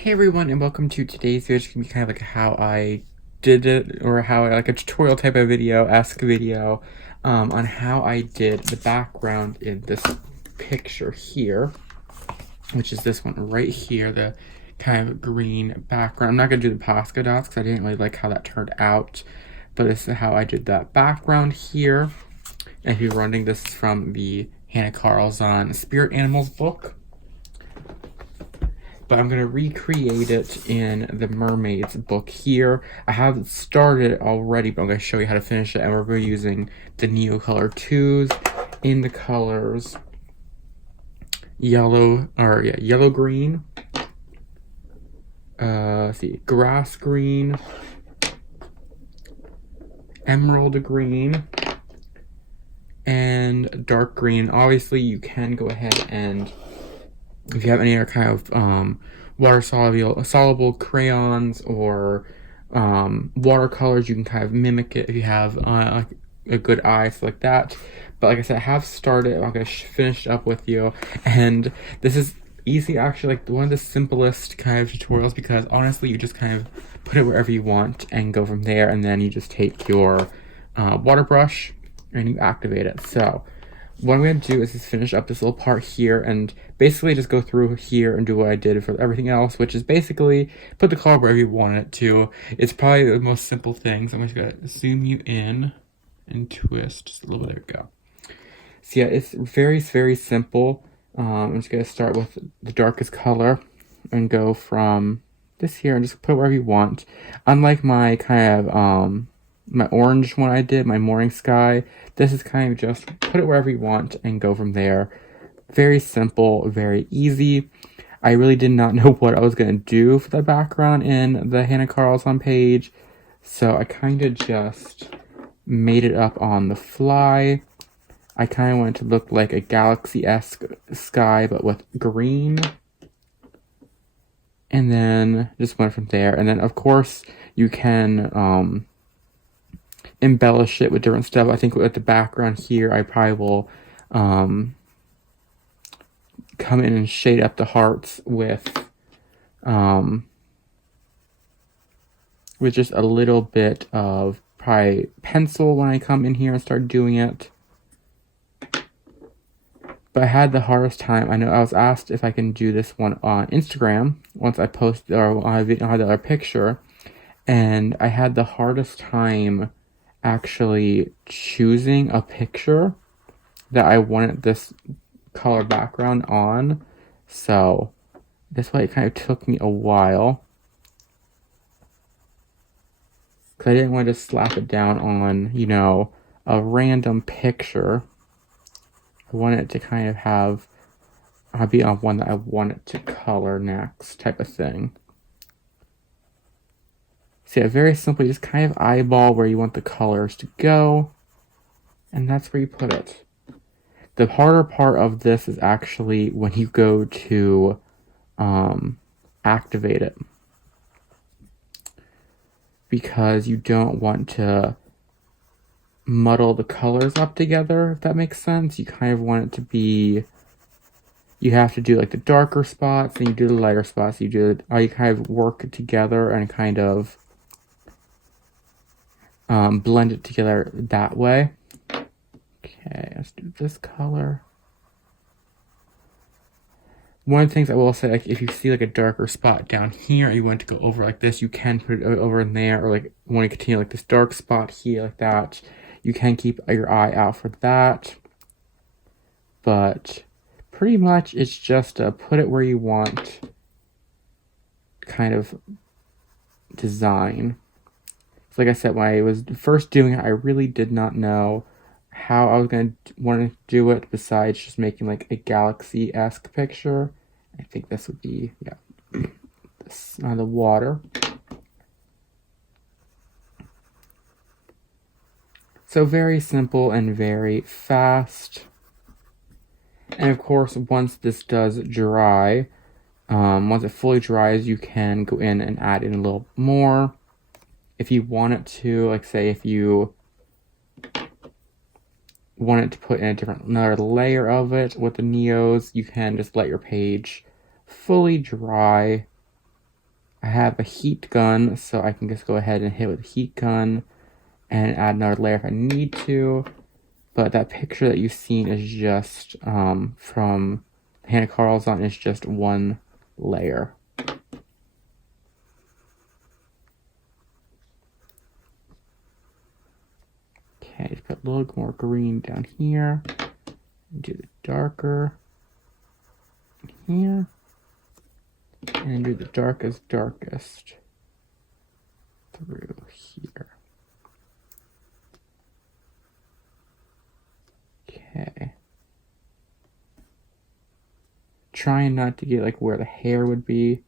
Hey everyone, and welcome to today's video. It's gonna be kind of like how I did it, or how I like a tutorial type of video, on how I did the background in this picture here, which is this one right here, the kind of green background. I'm not gonna do the Posca dots because I didn't really like how that turned out, but this is how I did that background here. And if you're running this from the Hannah Carlson Spirit Animals book. But I'm going to recreate it in the Mermaids book here. I have started it already, but I'm going to show you how to finish it. And we're going to be using the NeoColor 2s in the colors yellow green, grass green, emerald green, and dark green. Obviously, you can go ahead and, if you have any other kind of water soluble crayons or watercolors, you can kind of mimic it if you have like a good eye, so like that. But like I said, I have started. I'm gonna finish up with you, and this is easy, actually, like one of the simplest kind of tutorials, because honestly, you just kind of put it wherever you want and go from there, and then you just take your water brush and you activate it. So what I'm going to do is just finish up this little part here and basically just go through here and do what I did for everything else, which is basically put the color wherever you want it to. It's probably the most simple thing. So I'm just going to zoom you in and twist just a little bit. There we go. So yeah, it's very, very simple. I'm just going to start with the darkest color and go from this here and just put it wherever you want. Unlike my kind of my orange one I did, my morning sky, this is kind of just put it wherever you want and go from there. Very simple, very easy. I really did not know what I was going to do for the background in the Hannah Carlson page, so I kind of just made it up on the fly. I kind of wanted to look like a galaxy-esque sky, but with green. And then just went from there. And then, of course, you can embellish it with different stuff. I think with the background here, I probably will come in and shade up the hearts with just a little bit of probably pencil when I come in here and start doing it. But I had the hardest time. I know I was asked if I can do this one on Instagram once I posted, or I had the other picture, and I had the hardest time actually choosing a picture that I wanted this color background on. So that's why it kind of took me a while, because I didn't want to just slap it down on, you know, a random picture. I wanted it to kind of have be on one that I wanted to color next, type of thing. So yeah, very simply, just kind of eyeball where you want the colors to go, and that's where you put it. The harder part of this is actually when you go to activate it, because you don't want to muddle the colors up together, if that makes sense. You kind of want it to be, you have to do like the darker spots, and you do the lighter spots, you kind of work it together and kind of blend it together that way. Okay, let's do this color. One of the things I will say, like if you see like a darker spot down here and you want to go over like this, you can put it over in there, or like want to continue like this dark spot here like that. You can keep your eye out for that. But pretty much it's just put it where you want kind of design. So like I said, when I was first doing it, I really did not know how I was going to want to do it, besides just making like a galaxy-esque picture. I think this would be, yeah, this, the water. So very simple and very fast. And of course, once this does dry, once it fully dries, you can go in and add in a little more. If you want it to, like say if you wanted to put in another layer of it with the Neos, you can just let your page fully dry I have a heat gun, so I can just go ahead and hit with a heat gun and add another layer if I need to. But that picture that you've seen is just from Hannah Carlson is just one layer. Okay, just put a little more green down here. Do the darker here. And do the darkest through here. Okay. Trying not to get like where the hair would be,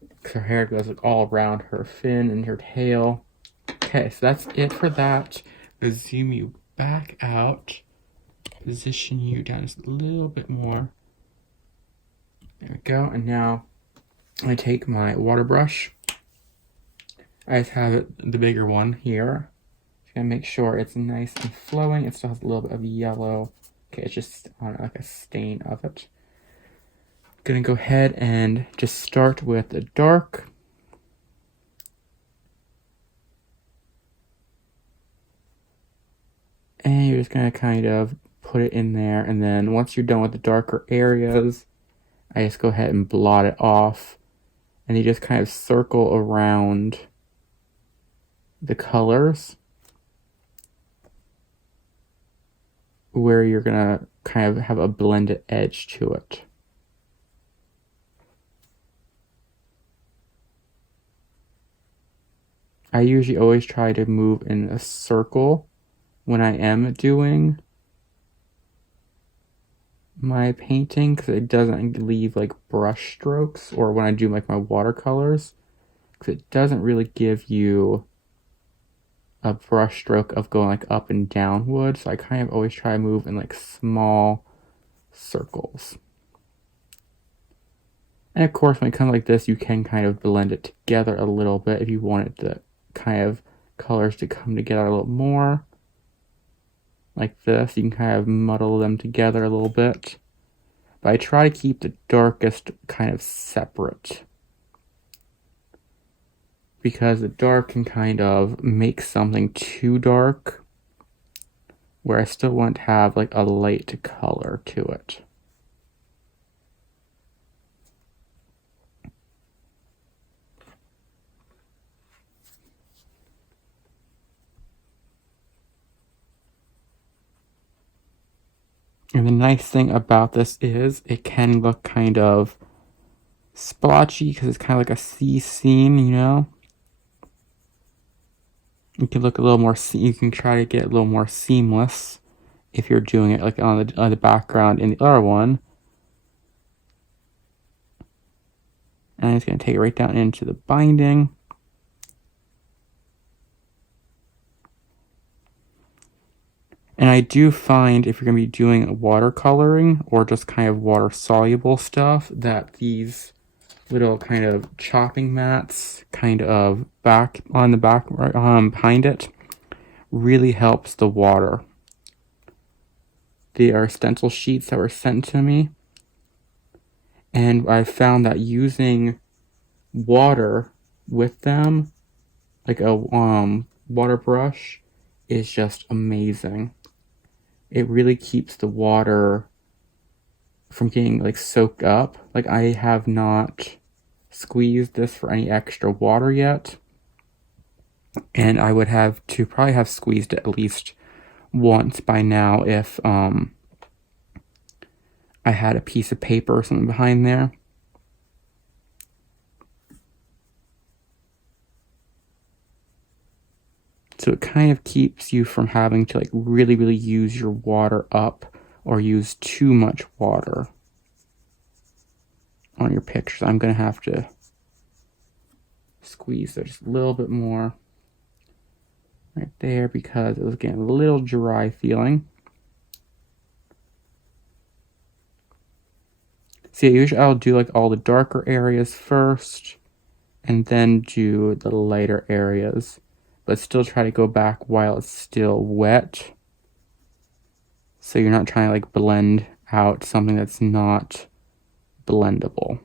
because her hair goes like all around her fin and her tail. Okay, so that's it for that. I'll zoom you back out, position you down just a little bit more. There we go. And now I take my water brush. I just have it, the bigger one here. Just gonna make sure it's nice and flowing. It still has a little bit of yellow. Okay, it's just on like a stain of it. Gonna go ahead and just start with the dark. And you're just gonna kind of put it in there, and then once you're done with the darker areas, I just go ahead and blot it off, and you just kind of circle around the colors where you're gonna kind of have a blended edge to it. I usually always try to move in a circle when I am doing my painting, because it doesn't leave like brush strokes, or when I do like my watercolors, because it doesn't really give you a brush stroke of going like up and downward. So I kind of always try to move in like small circles. And of course, when it comes like this, you can kind of blend it together a little bit if you wanted the kind of colors to come together a little more. Like this, you can kind of muddle them together a little bit. But I try to keep the darkest kind of separate, because the dark can kind of make something too dark, where I still want to have like a light color to it. And the nice thing about this is it can look kind of splotchy, because it's kind of like a sea scene, you know? You can look a little more, you can try to get a little more seamless if you're doing it like on the background in the other one. And I'm just going to take it right down into the binding. And I do find if you're going to be doing watercoloring or just kind of water soluble stuff, that these little kind of chopping mats kind of back on the back behind it really helps the water. They are stencil sheets that were sent to me, and I found that using water with them, like a water brush, is just amazing. It really keeps the water from getting like soaked up. Like, I have not squeezed this for any extra water yet, and I would have to probably have squeezed it at least once by now if I had a piece of paper or something behind there. So it kind of keeps you from having to like really use your water up or use too much water on your pictures. I'm going to have to squeeze it just a little bit more right there, because it was getting a little dry feeling. See, usually I'll do like all the darker areas first and then do the lighter areas, but still try to go back while it's still wet, so you're not trying to like blend out something that's not blendable.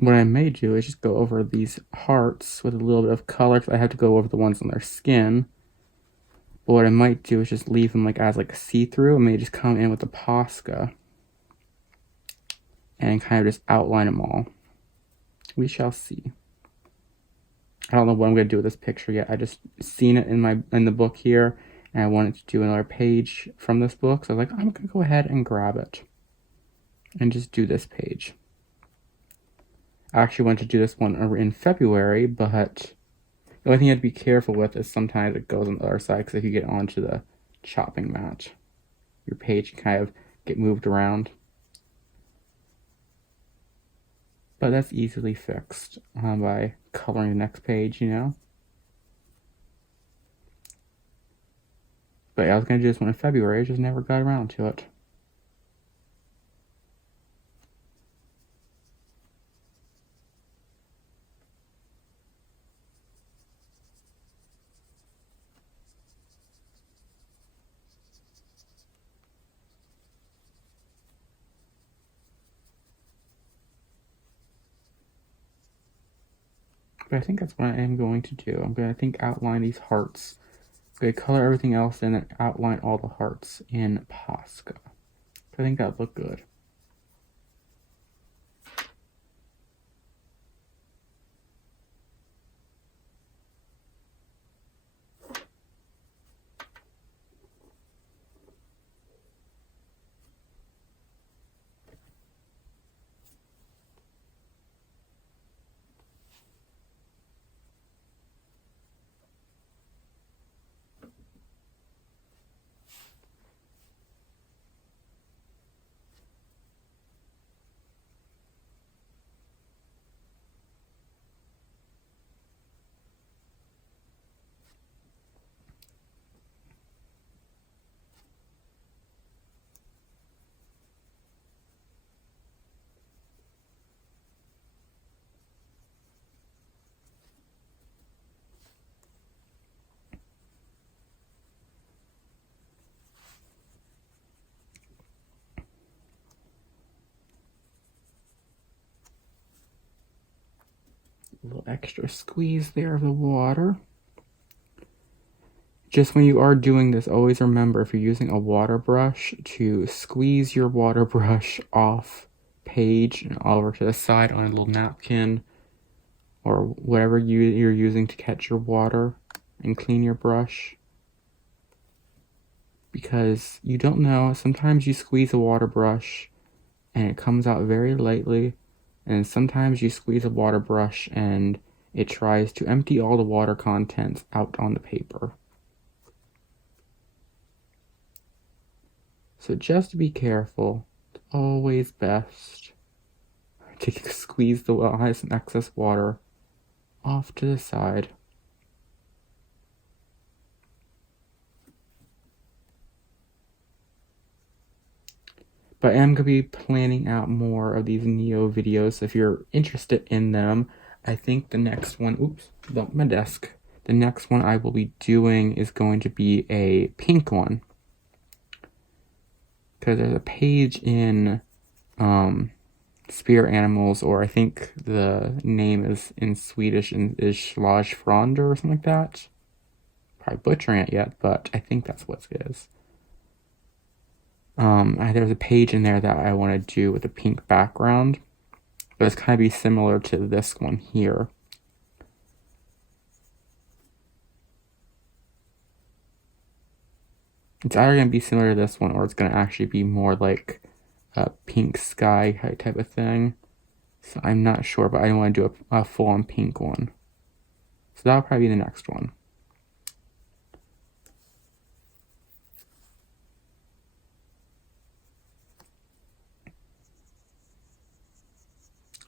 what I may do is just go over these hearts with a little bit of color, because I have to go over the ones on their skin. But what I might do is just leave them like as like see-through, and maybe just come in with the Posca and kind of just outline them all. We shall see. I don't know what I'm going to do with this picture yet. I just seen it in the book here, and I wanted to do another page from this book, so I was like, I'm going to go ahead and grab it and just do this page. I actually wanted to do this one in February, but the only thing you have to be careful with is sometimes it goes on the other side, because if you get onto the chopping mat, your page can kind of get moved around. But that's easily fixed by coloring the next page, you know? But yeah, I was going to do this one in February, I just never got around to it. But I think that's what I am going to do. I'm going to, I think, outline these hearts. I'm going to color everything else in and outline all the hearts in Posca. I think that would look good. A little extra squeeze there of the water. Just when you are doing this, always remember, if you're using a water brush, to squeeze your water brush off page and over to the side on a little napkin or whatever you're using to catch your water and clean your brush. Because you don't know, sometimes you squeeze a water brush and it comes out very lightly, and sometimes you squeeze a water brush and it tries to empty all the water contents out on the paper. So just be careful. It's always best to squeeze the excess water off to the side. But I am going to be planning out more of these Neo videos. So if you're interested in them, I think the next one, oops, bumped my desk. The next one I will be doing is going to be a pink one. Because there's a page in Spirit Animals, or I think the name is in Swedish is Schlagfronder or something like that. Probably butchering it yet, but I think that's what it is. There's a page in there that I want to do with a pink background, but it's kind of be similar to this one here. It's either going to be similar to this one, or it's going to actually be more like a pink sky type of thing. So I'm not sure, but I want to do a full-on pink one. So that'll probably be the next one.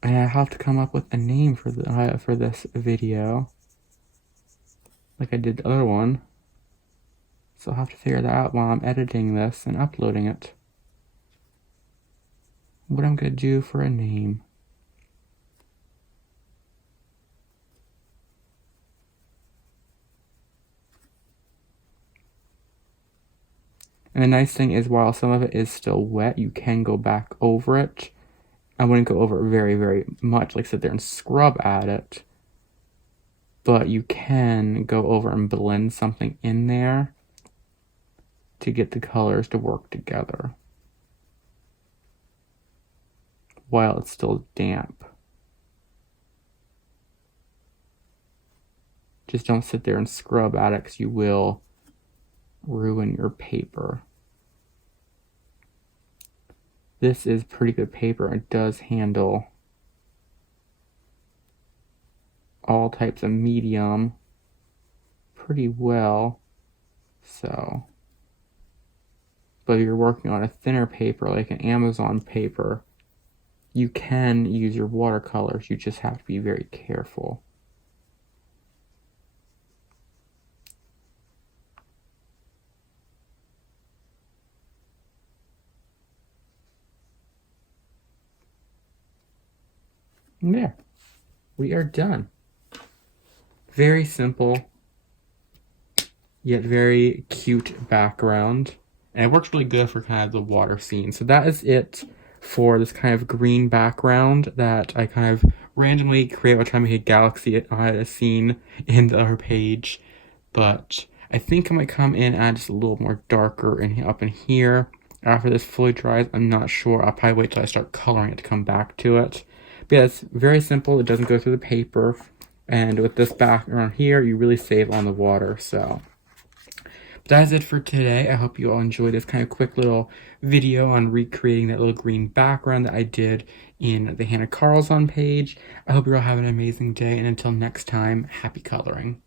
And I have to come up with a name for this video, like I did the other one. So I'll have to figure that out while I'm editing this and uploading it. What I'm going to do for a name. And the nice thing is, while some of it is still wet, you can go back over it I wouldn't go over it very, very much, like sit there and scrub at it. But you can go over and blend something in there to get the colors to work together while it's still damp. Just don't sit there and scrub at it because you will ruin your paper. This is pretty good paper. It does handle all types of medium pretty well. So, but if you're working on a thinner paper like an Amazon paper, you can use your watercolors. You just have to be very careful. And there, we are done. Very simple, yet very cute background. And it works really good for kind of the water scene. So that is it for this kind of green background that I kind of randomly create while trying to make a galaxy scene in the other page. But I think I might come in and add just a little more darker up in here. After this fully dries, I'm not sure. I'll probably wait till I start coloring it to come back to it. But yeah, it's very simple. It doesn't go through the paper. And with this background here, you really save on the water. So but that is it for today. I hope you all enjoyed this kind of quick little video on recreating that little green background that I did in the Hannah Carlson page. I hope you're all having an amazing day. And until next time, happy coloring.